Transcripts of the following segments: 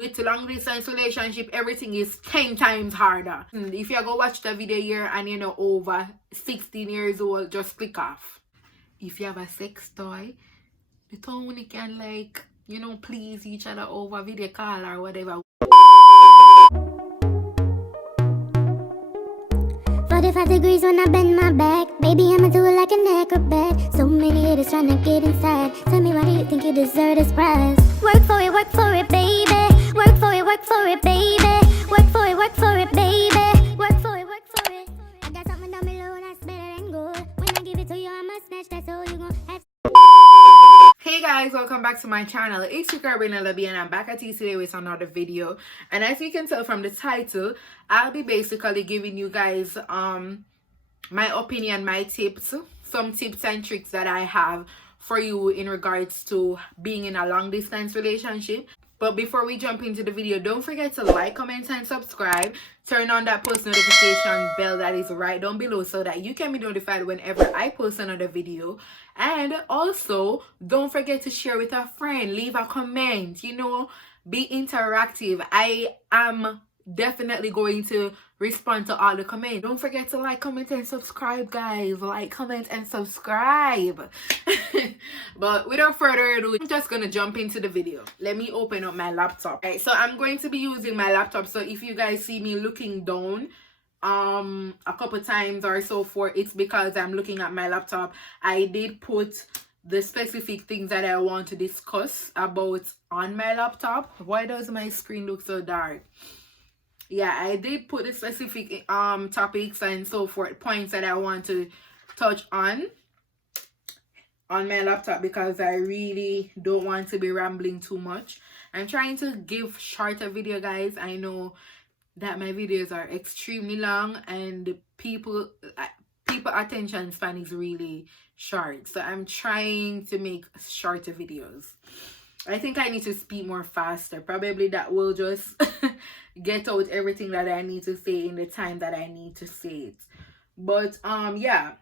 With a long distance relationship, everything is 10 times harder. If you go watch the video here and you're over 16 years old, just click off. If you have a sex toy, the tone you can like, please each other over video call or whatever. 45 degrees when I bend my back. Baby, I'ma do it like an acrobat. So many haters trying to get inside. Tell me, why do you think you deserve this prize? Work for it, baby. Work for it, baby. Work for it, baby. Work for it. I got something down below that's better than gold. When I give it to you, I'ma snatch. That's all you gon' have. Hey guys, welcome back to my channel. It's your girl Brenna Gang, and I'm back at you today with another video. And as you can tell from the title, I'll be basically giving you guys my opinion, my tips, some tips and tricks that I have for you in regards to being in a long distance relationship. But before we jump into the video, don't forget to like, comment, and subscribe. Turn on that post notification bell that is right down below so that you can be notified whenever I post another video. And also, don't forget to share with a friend. Leave a comment, be interactive. I am definitely going to respond to all the comments. Don't forget to like, comment, and subscribe, guys. Like, comment, and subscribe. But without further ado, I'm just gonna jump into the video. Let me open up my laptop. Alright, so I'm going to be using my laptop. So if you guys see me looking down a couple times or so forth, it's because I'm looking at my laptop. I did put the specific things that I want to discuss about on my laptop. Why does my screen look so dark? Yeah, I did put the specific topics and so forth, points that I want to touch on my laptop because I really don't want to be rambling too much. I'm trying to give shorter video, guys. I know that my videos are extremely long and people attention span is really short. So I'm trying to make shorter videos. I think I need to speak more faster. Probably that will just get out everything that I need to say in the time that I need to say it. But yeah.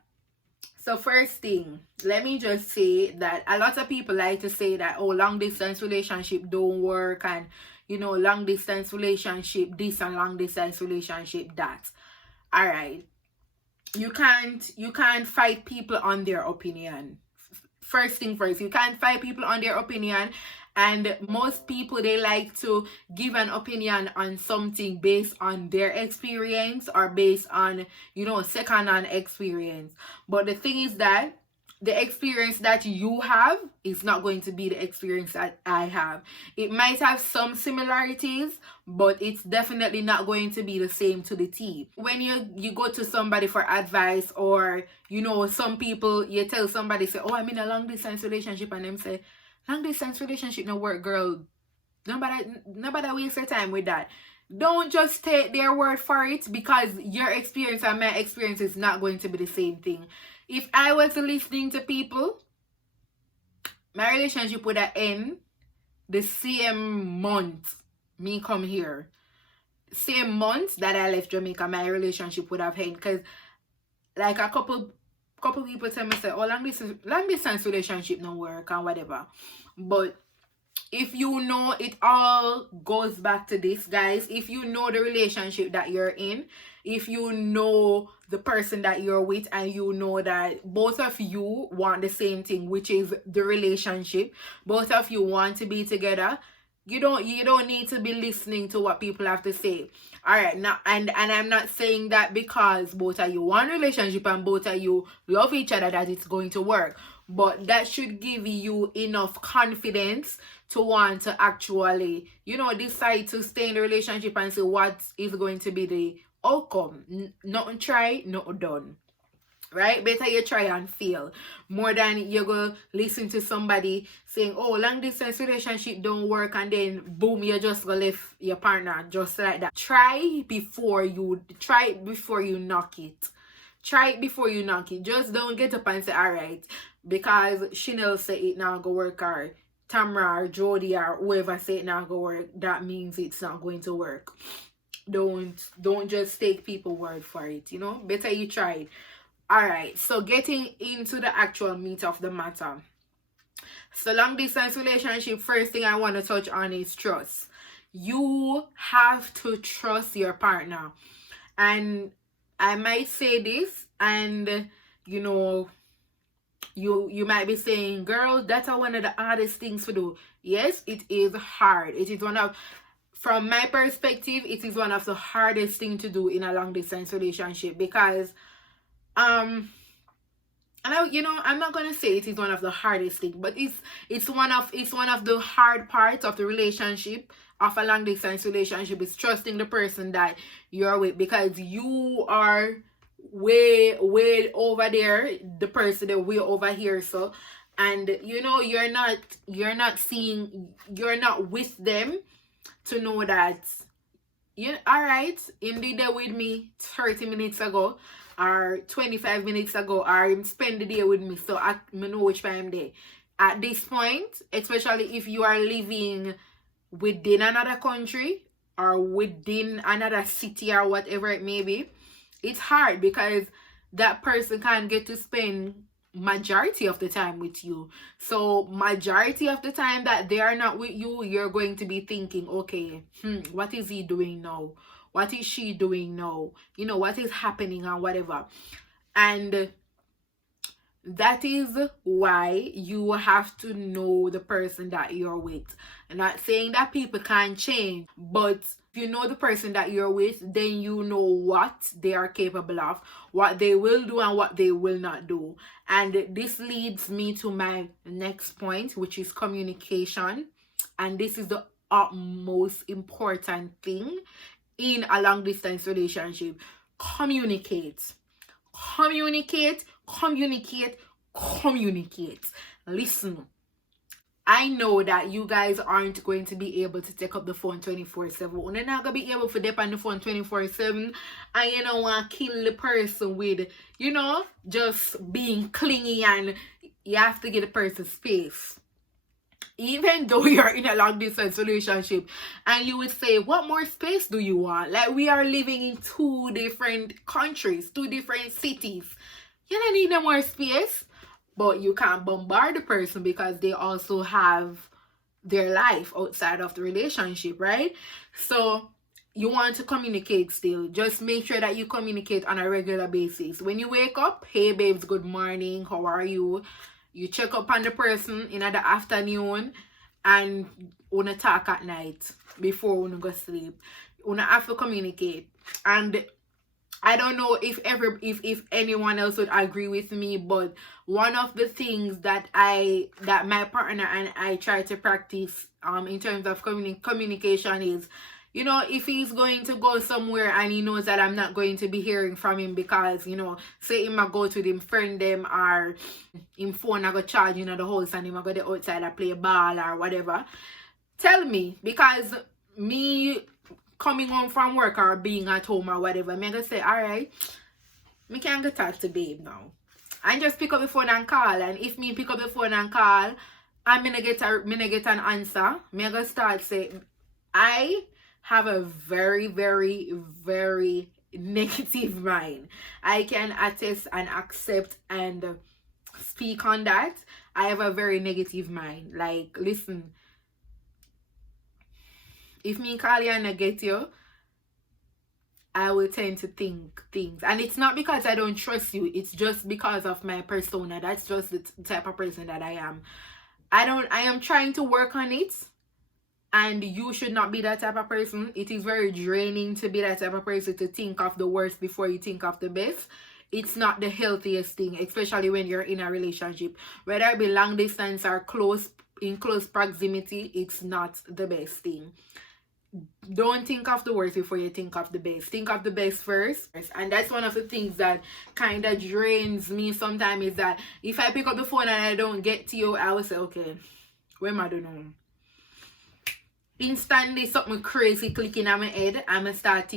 So first thing, let me just say that a lot of people like to say that, oh, long distance relationship don't work, and long distance relationship this and long distance relationship that. All right. You can't fight people on their opinion. First thing first, you can't fight people on their opinion. And most people, they like to give an opinion on something based on their experience or based on, second-hand experience. But the thing is that the experience that you have is not going to be the experience that I have. It might have some similarities, but it's definitely not going to be the same to the T. When you go to somebody for advice, or some people, you tell somebody, say, oh, I'm in a long distance relationship, and them say, long distance relationship no work, girl. Nobody waste your time with that. Don't just take their word for it, because your experience and my experience is not going to be the same thing. If I was listening to people, my relationship would have end the same month me come here. Same month that I left Jamaica, my relationship would have ended. Because like a couple people tell me, say, oh, long distance relationship no work and whatever. But if it all goes back to this, guys. If you know the relationship that you're in, if you know the person that you're with, and you know that both of you want the same thing, which is the relationship, both of you want to be together, you don't need to be listening to what people have to say. All right, now, and I'm not saying that because both of you want a relationship and both of you love each other that it's going to work. But that should give you enough confidence to want to actually, decide to stay in the relationship and see what is going to be the outcome. Nothing try, nothing done. Right? Better you try and fail more than you go listen to somebody saying, oh, long distance relationship don't work, and then boom, you just go leave your partner just like that. Try it before you knock it. Try it before you knock it. Just don't get up and say, all right, because Chanel say it now go work, or Tamra or Jody or whoever say it now go work, that means it's not going to work. Don't just take people's word for it, Better you try it. All right, so getting into the actual meat of the matter. So long distance relationship, first thing I want to touch on is trust. You have to trust your partner. And I might say this, and you know, you might be saying, girl, that's one of the hardest things to do. Yes, it is hard. It is one of, from my perspective, it is one of the hardest thing to do in a long distance relationship, because and I'm not gonna say it is one of the hardest thing, but it's one of the hard parts of the relationship, of a long distance relationship, is trusting the person that you're with, because you are way over there, the person that we're over here. So, and you're not seeing, you're not with them to know that, all right, indeed they're with me 30 minutes ago or 25 minutes ago, or spend the day with me, so I know which time they at this point, especially if you are living within another country or within another city or whatever it may be. It's hard because that person can't get to spend majority of the time with you. So majority of the time that they are not with you, you're going to be thinking, okay, what is he doing now? What is she doing now? What is happening and whatever. And that is why you have to know the person that you're with. I'm not saying that people can't change, but if you know the person that you're with, then you know what they are capable of, what they will do and what they will not do. And this leads me to my next point, which is communication. And this is the utmost important thing in a long distance relationship. Communicate. Listen, I know that you guys aren't going to be able to take up the phone 24/7. You're not going to be able to dip on the phone 24/7, and you don't want to kill the person with, just being clingy, and you have to give the person space. Even though you're in a long distance relationship, and you would say, what more space do you want? Like, we are living in 2 different countries, 2 different cities. You don't need no more space. But you can't bombard the person, because they also have their life outside of the relationship, right? So you want to communicate still. Just make sure that you communicate on a regular basis. When you wake up, hey babes, good morning, how are you? You check up on the person in the afternoon, and wanna talk at night before wanna go sleep. Wanna have to communicate. And I don't know if anyone else would agree with me, but one of the things that my partner and I try to practice in terms of communication is, if he's going to go somewhere and he knows that I'm not going to be hearing from him, because say him I go to them friend them, or him phone I go charge the house, and him I go the outside I play ball or whatever, tell me, because me coming home from work or being at home or whatever, I'm gonna say, all right, me can't go talk to babe now, and just pick up the phone and call. And if me pick up the phone and call, I'm gonna get an answer, I'm gonna start saying, I have a very, very, very negative mind. I can attest and accept and speak on that. I have a very negative mind. Like, listen, if me call you and I get you, I will tend to think things. And it's not because I don't trust you. It's just because of my persona. That's just the type of person that I am. I am trying to work on it. And you should not be that type of person. It is very draining to be that type of person, to think of the worst before you think of the best. It's not the healthiest thing, especially when you're in a relationship. Whether it be long distance or in close proximity, it's not the best thing. Don't think of the worst before you think of the best. Think of the best first. And that's one of the things that kind of drains me sometimes, is that if I pick up the phone and I don't get to you, I will say, okay, where am I doing? Instantly something crazy clicking on my head, and I start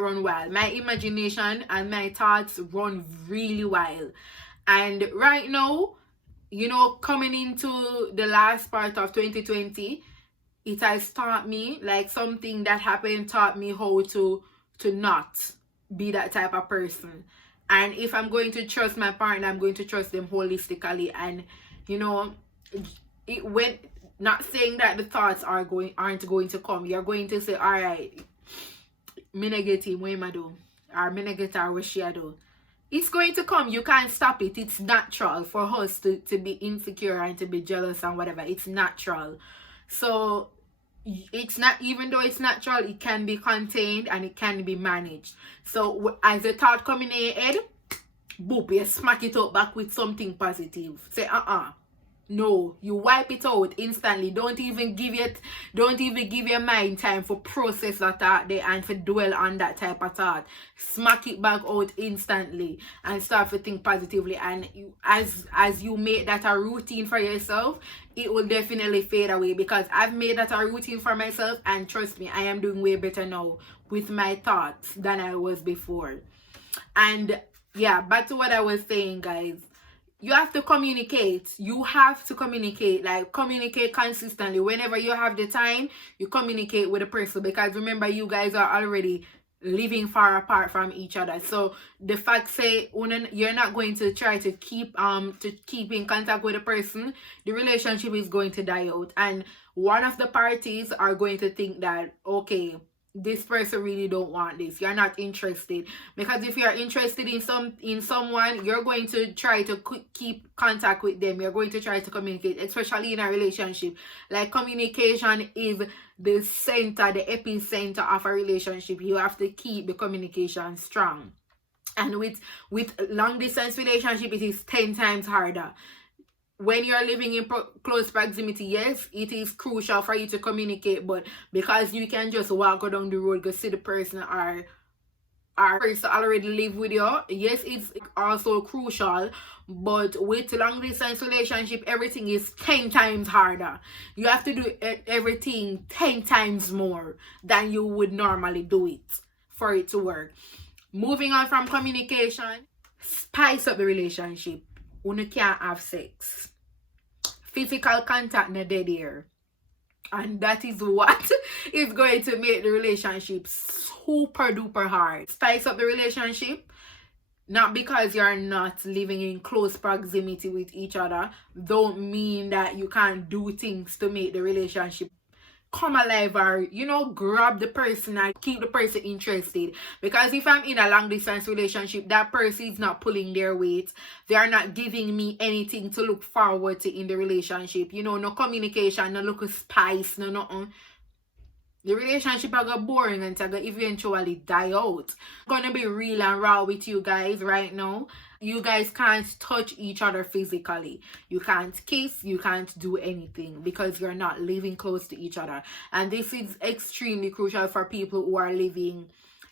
run wild. My imagination and my thoughts run really wild. And right now, coming into the last part of 2020, it has taught me, like, something that happened taught me how to not be that type of person. And if I'm going to trust my partner, I'm going to trust them holistically. And Not saying that the thoughts aren't going to come. You're going to say, all right, me get him, what am I do? Or me get her, what she do? It's going to come. You can't stop it. It's natural for us to be insecure and to be jealous and whatever. It's natural. So it's not, even though it's natural, it can be contained and it can be managed. So as the thought come in your head, boop, you smack it up back with something positive. Say, no, you wipe it out instantly. Don't even give your mind time for process that thought there and for dwell on that type of thought. Smack it back out instantly and start to think positively. And as you make that a routine for yourself, it will definitely fade away, because I've made that a routine for myself, and trust me, I am doing way better now with my thoughts than I was before. And yeah, back to what I was saying, guys. You have to communicate. You have to communicate. Like, communicate consistently. Whenever you have the time, you communicate with the person, because remember, you guys are already living far apart from each other. So the fact say you're not going to try to keep in contact with the person, the relationship is going to die out, and one of the parties are going to think that, okay, this person really don't want this. You're not interested, because if you're interested in someone, you're going to try to keep contact with them. You're going to try to communicate, especially in a relationship. Like, communication is the center, the epicenter of a relationship. You have to keep the communication strong, and with long distance relationship, it is 10 times harder. When you're living in close proximity, yes, it is crucial for you to communicate, but because you can just walk down the road, go see the person, or person already live with you, yes, it's also crucial. But with long distance relationship, everything is 10 times harder. You have to do everything 10 times more than you would normally do it for it to work. Moving on from communication, spice up the relationship. You can't have sex. Physical contact not dead here. And that is what is going to make the relationship super duper hard. Spice up the relationship. Not because you're not living in close proximity with each other, don't mean that you can't do things to make the relationship come alive, or grab the person and keep the person interested. Because if I'm in a long distance relationship, that person is not pulling their weight. They are not giving me anything to look forward to in the relationship. No communication, no look of spice, no nothing. The relationship are going boring and it's going to eventually die out. I'm going to be real and raw with you guys right now. You guys can't touch each other physically. You can't kiss. You can't do anything because you're not living close to each other. And this is extremely crucial for people who are living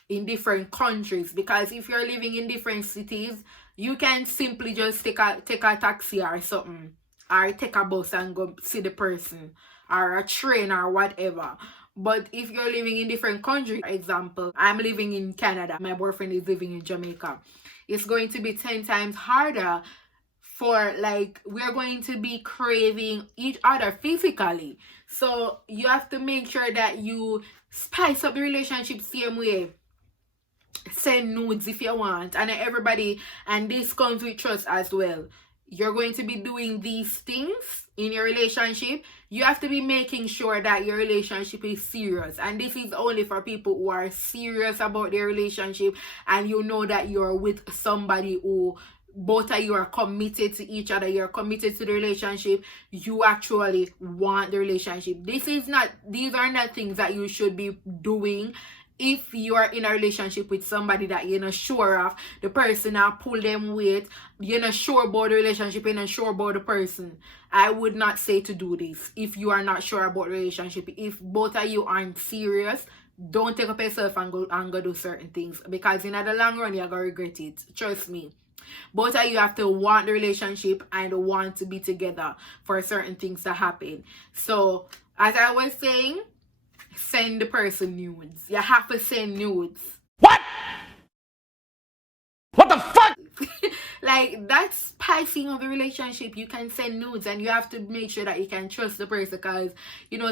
in different countries. Because if you're living in different cities, you can simply just take a taxi or something. Or take a bus and go see the person. Or a train or whatever. But if you're living in different countries, for example, I'm living in Canada, my boyfriend is living in Jamaica, it's going to be 10 times harder for, we're going to be craving each other physically. So you have to make sure that you spice up the relationship same way. Send nudes if you want, and this comes with trust as well. You're going to be doing these things in your relationship. You have to be making sure that your relationship is serious. And this is only for people who are serious about their relationship, and you know that you're with somebody who both of you are committed to each other. You're committed to the relationship. You actually want the relationship. These are not things that you should be doing if you are in a relationship with somebody that you're not sure of, the person that pull them weight, you're not sure about the relationship, you're not sure about the person. I would not say to do this if you are not sure about the relationship. If both of you aren't serious, don't take up yourself and go do certain things, because in the long run you're gonna regret it. Trust me. Both of you have to want the relationship and want to be together for certain things to happen. So as I was saying, send the person nudes. You have to send nudes. What? What the fuck? That's spicing of the relationship. You can send nudes, and you have to make sure that you can trust the person, because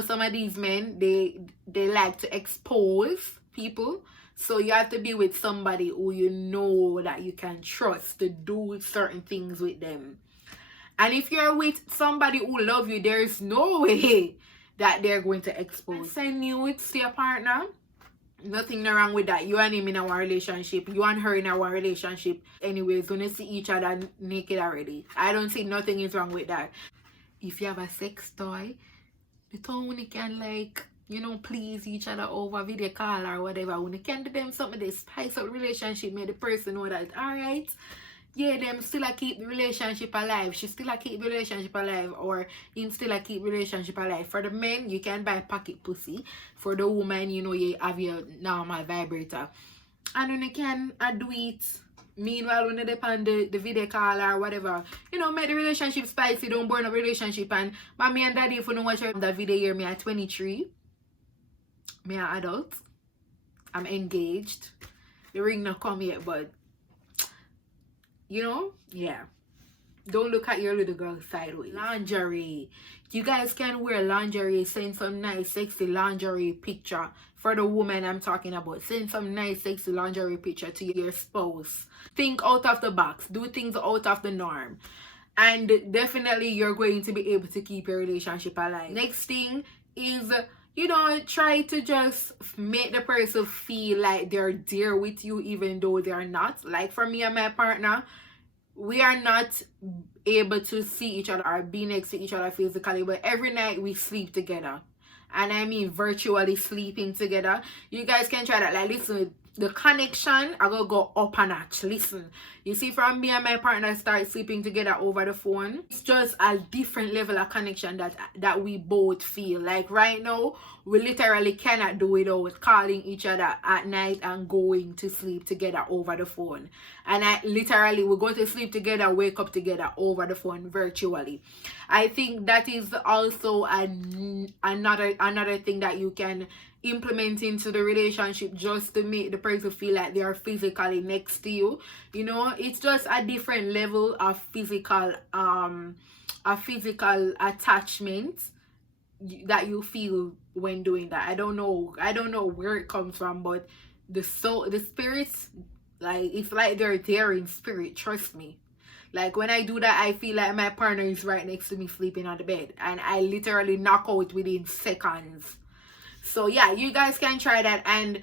some of these men, they like to expose people. So you have to be with somebody who you know that you can trust to do certain things with them. And if you're with somebody who love you, there's no way that they're going to expose. Send nudes to your partner. Nothing wrong with that. You and him in our relationship. You and her in our relationship. Anyways, gonna see each other naked already. I don't see nothing is wrong with that. If you have a sex toy, the time when you can like, please each other over video call or whatever. When you can do them something, they spice up the relationship, make the person know that, alright, yeah, them still a keep the relationship alive. She still a keep the relationship alive, or him still a keep the relationship alive. For the men, you can buy pocket pussy. For the woman, you have your normal vibrator. And when you can do it, meanwhile when you depend the video call or whatever, make the relationship spicy, don't burn a relationship. And mommy and daddy, if you don't watch that video here, me at 23. Me an adult. I'm engaged. The ring not come yet, but yeah, don't look at your little girl sideways. Lingerie, you guys can wear lingerie. Send some nice sexy lingerie picture. For the woman I'm talking about, send some nice sexy lingerie picture to your spouse. Think out of the box, do things out of the norm, and definitely you're going to be able to keep your relationship alive. Next thing is, try to just make the person feel like they're there with you even though they're not. Like for me and my partner, we are not able to see each other or be next to each other physically, but every night we sleep together. And I mean virtually sleeping together. You guys can try that. Like, listen, the connection I gonna go up a notch. Listen, you see, from me and my partner start sleeping together over the phone, it's just a different level of connection that we both feel. Like right now, we literally cannot do without calling each other at night and going to sleep together over the phone. And we go to sleep together, wake up together over the phone virtually. I think that is also another thing that you can implement into the relationship, just to make the person feel like they are physically next to you. It's just a different level of physical attachment that you feel when doing that. I don't know where it comes from, but the spirits, like, it's like they're there in spirit, trust me. Like when I do that, I feel like my partner is right next to me sleeping on the bed, and I literally knock out within seconds. So yeah, you guys can try that, and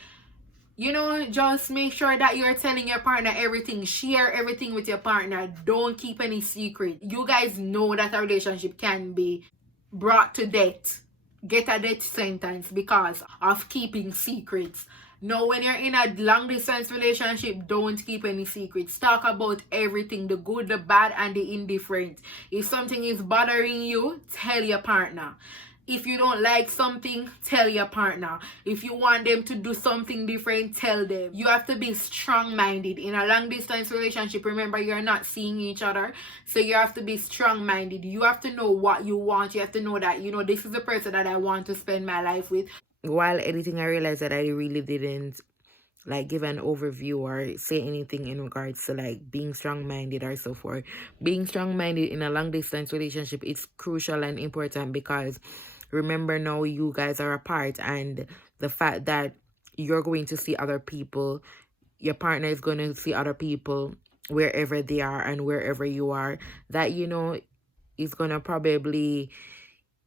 just make sure that you're telling your partner everything. Share everything with your partner. Don't keep any secret. You guys know that a relationship can be brought to death, get a death sentence because of keeping secrets. Now, when you're in a long distance relationship, don't keep any secrets. Talk about everything, the good, the bad, and the indifferent. If something is bothering you, tell your partner. If you don't like something, tell your partner. If you want them to do something different, tell them. You have to be strong-minded. In a long-distance relationship, remember, you're not seeing each other. So you have to be strong-minded. You have to know what you want. You have to know that, this is the person that I want to spend my life with. While editing, I realized that I really didn't give an overview or say anything in regards to being strong-minded or so forth. Being strong-minded in a long-distance relationship is crucial and important because remember, now you guys are apart, and the fact that you're going to see other people, your partner is going to see other people wherever they are and wherever you are, that is going to probably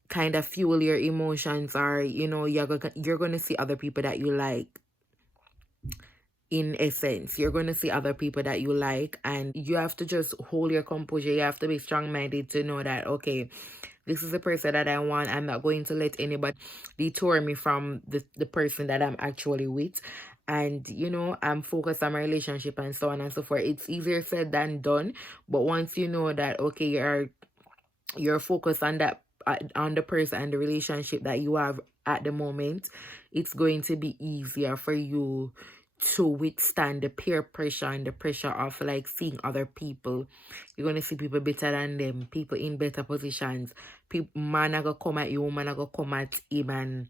kind of fuel your emotions, or you're going to see other people that you like. In essence, you're going to see other people that you like, and you have to just hold your composure. You have to be strong-minded to know that, okay, this is the person that I want. I'm not going to let anybody detour me from the person that I'm actually with. And, I'm focused on my relationship and so on and so forth. It's easier said than done. But once you know that, okay, you're focused on that, on the person and the relationship that you have at the moment, it's going to be easier for you to withstand the peer pressure and the pressure of seeing other people. You're going to see people better than them, people in better positions. Man are going to come at you, woman are going to come at him, and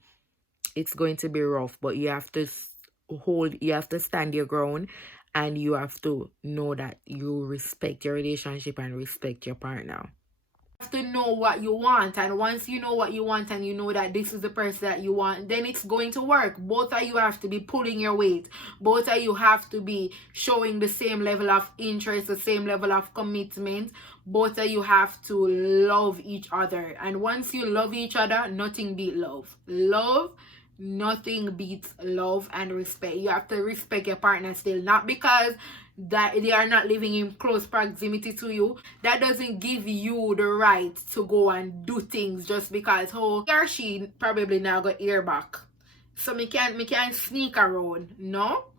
it's going to be rough. But you have to stand your ground, and you have to know that you respect your relationship and respect your partner. have to know what you want, and once you know what you want and you know that this is the person that you want, then it's going to work. Both of you have to be pulling your weight. Both of you have to be showing the same level of interest, the same level of commitment. Both of you have to love each other, and once you love each other, nothing beats love. Nothing beats love and respect. You have to respect your partner still, not because that they are not living in close proximity to you. That doesn't give you the right to go and do things just because he or she probably now got ear back, so me can't sneak around. Nope.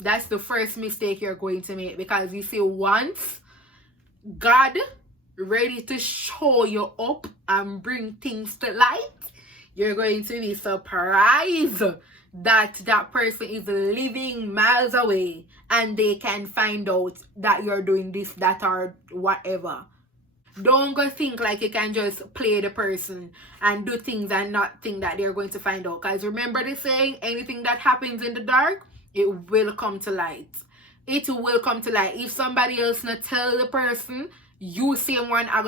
That's the first mistake you're going to make, because you see, once God ready to show you up and bring things to light, you're going to be surprised that that person is living miles away and they can find out that you're doing this, that, or whatever. Don't go think like you can just play the person and do things and not think that they're going to find out. Because remember the saying, anything that happens in the dark, it will come to light. It will come to light. If somebody else not tell the person, you same one I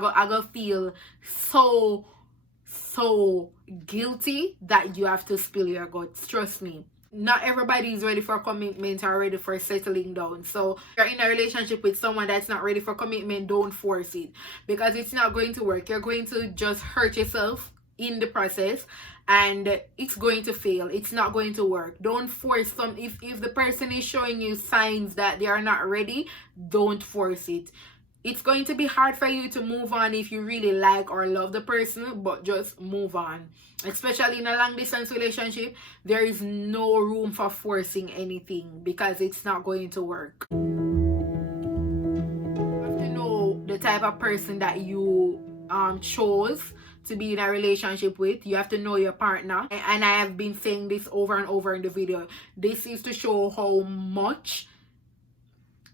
go feel so guilty that you have to spill your guts. Trust me. Not everybody is ready for commitment or ready for settling down. So if you're in a relationship with someone that's not ready for commitment, don't force it, because it's not going to work. You're going to just hurt yourself in the process, and it's going to fail. It's not going to work. Don't force if the person is showing you signs that they are not ready, don't force it. It's going to be hard for you to move on if you really like or love the person, but just move on. Especially in a long distance relationship, there is no room for forcing anything, because it's not going to work. You have to know the type of person that you chose to be in a relationship with. You have to know your partner, and I have been saying this over and over in the video. This is to show how much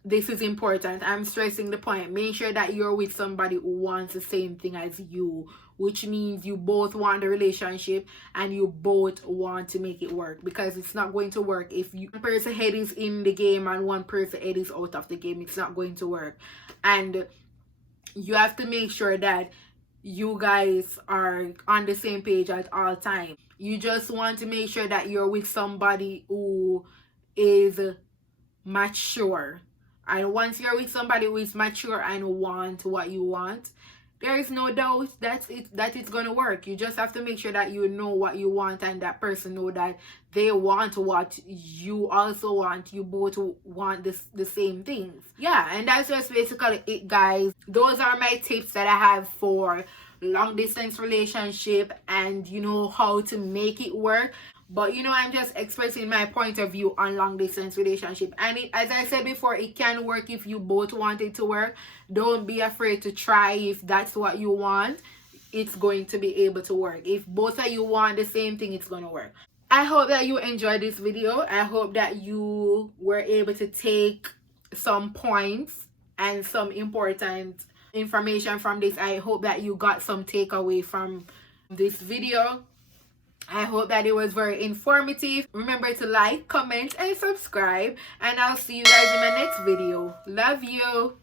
this is important. I'm stressing the point. Make sure that you're with somebody who wants the same thing as you, which means you both want the relationship and you both want to make it work, because it's not going to work if one person's head is in the game and one person's head is out of the game. It's not going to work. And you have to make sure that you guys are on the same page at all times. You just want to make sure that you're with somebody who is mature. And once you're with somebody who is mature and want what you want, there is no doubt that it's going to work. You just have to make sure that you know what you want and that person know that they want what you also want. You both want the same things. Yeah, and that's just basically it, guys. Those are my tips that I have for long distance relationship, and you know how to make it work. But you know, I'm just expressing my point of view on long distance relationship, and as I said before, it can work if you both want it to work. Don't be afraid to try. If that's what you want, it's going to be able to work. If both of you want the same thing, it's going to work. I hope that you enjoyed this video. I hope that you were able to take some points and some important information from this. I hope that you got some takeaway from this video. I hope that it was very informative. Remember to like, comment, and subscribe. And I'll see you guys in my next video. Love you.